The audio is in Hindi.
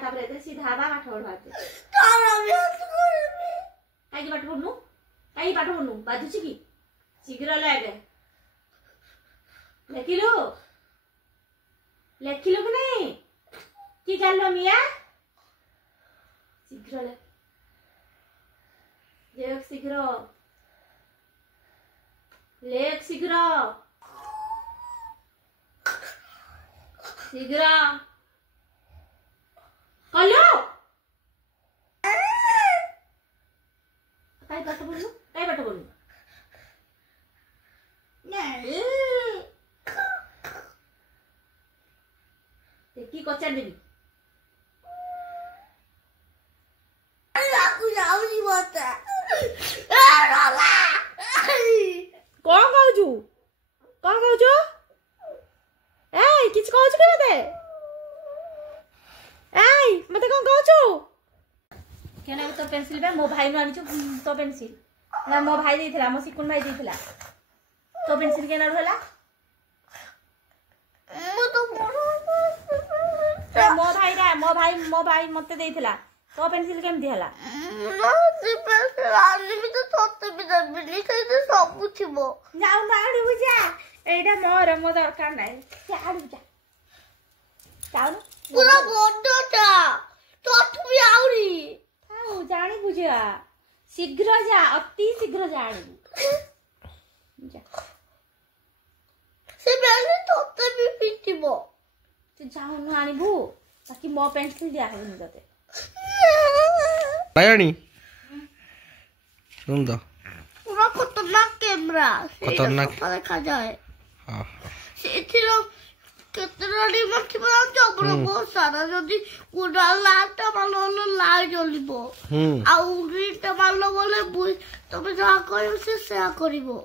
तापर एते सीधा बा पाठ पढ बाते तारा व्यस्त करबी काई पाठ पढनु बाजुची की शीघ्र लागे लेखिलु कि नहीं की जानो मिया शीघ्र लेख शीघ्र कलो काई पाठ पढनु नहीं की कोचार देबी लाकू जाउनी मत कौन कहू ए किछ कहू के मते कौन कहू केना तो पेंसिल बे मो भाई न आनी तो पेंसिल ना मो भाई देथिला मो सिकुन भाई देथिला तो पेंसिल केना रहला मो तो मो भाई मते देथिला तो पेंसिल केम दिहला ना से पेंसिल आनी भी तो सत्य भी दबनी से सब छिबो जाऊ माडी बुझा एटा मो दरकार नाही आडू जा जाऊ पूरा बड्डटा तो तू भी आउरी आउ जानी बुझा शीघ्र जा अति शीघ्र जा आडू जा से पेंसिल सत्य भी पिटिबो तू जाऊ न आनिबू ताकि मो पेंसिल दिया हबनी तते बायानी रूम दो पूरा खतरनाक कैमरा खतरनाक देखा जाए हां सेथिरो केतराडी मत बना जबरो बहुत सारा जदी गुडा लाटा मालो लाल जलिबो आ उरीटा मालो बोले तबे जा करियो से करिबो